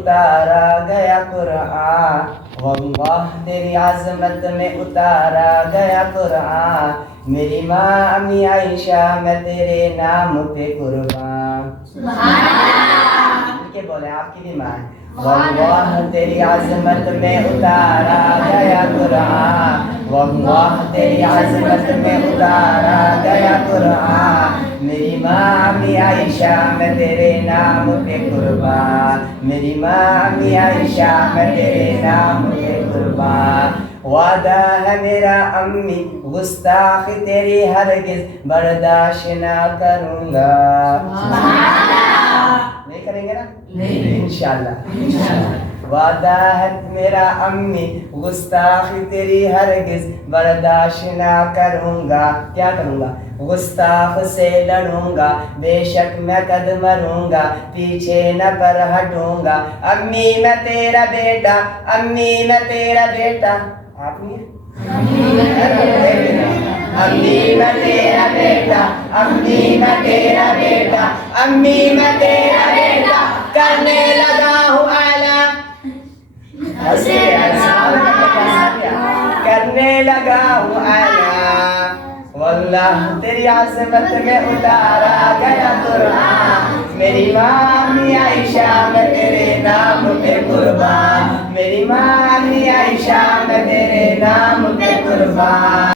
اتارا گیا قرآن، واللہ تیری عظمت میں اتارا گیا قرآن، میری ماں امی عائشہ میں تیرے نام پہ قربان۔ سبحان اللہ۔ مل کے بولیں، آپ کی بھی ماں ہے۔ واللہ تیری عظمت میں اتارا گیا قرآن، واللہ تیری عظمت میں اتارا گیا قرآن، میری ماں امی عائشہ میں تیرے نام پہ قربان، میری ماں امی عائشہ میں تیرے نام پہ قربان۔ وعدہ ہے میرا امی گستاخ تیری ہرگز برداشت نہ کروں گا۔ نہیں کریں گے نا؟ نہیں، انشاءاللہ۔ وعدہ ہے میرا امی گستاخ تیری ہرگز برداشت نہ کروں گا۔ کیا کروں گا؟ گستاخ سے لڑوں گا، بے شک میں قد مروں گا، پیچھے نہ پر ہٹوں گا۔ امی میں تیرا بیٹا، امی میں تیرا بیٹا، آپ نہیں امی میں تیرا بیٹا، امی میں تیرا بیٹا، امی میں تیرا بیٹا، کرنے لگا ہوں اعلیٰ، کرنے لگا ہوں اعلیٰ، واللہ تیری عظمت میں اتارا گیا قرآن، میری ماں امی عائشہ میں تیرے نام پہ قربان، میری ماں امی عائشہ میں تیرے نام پہ قربان۔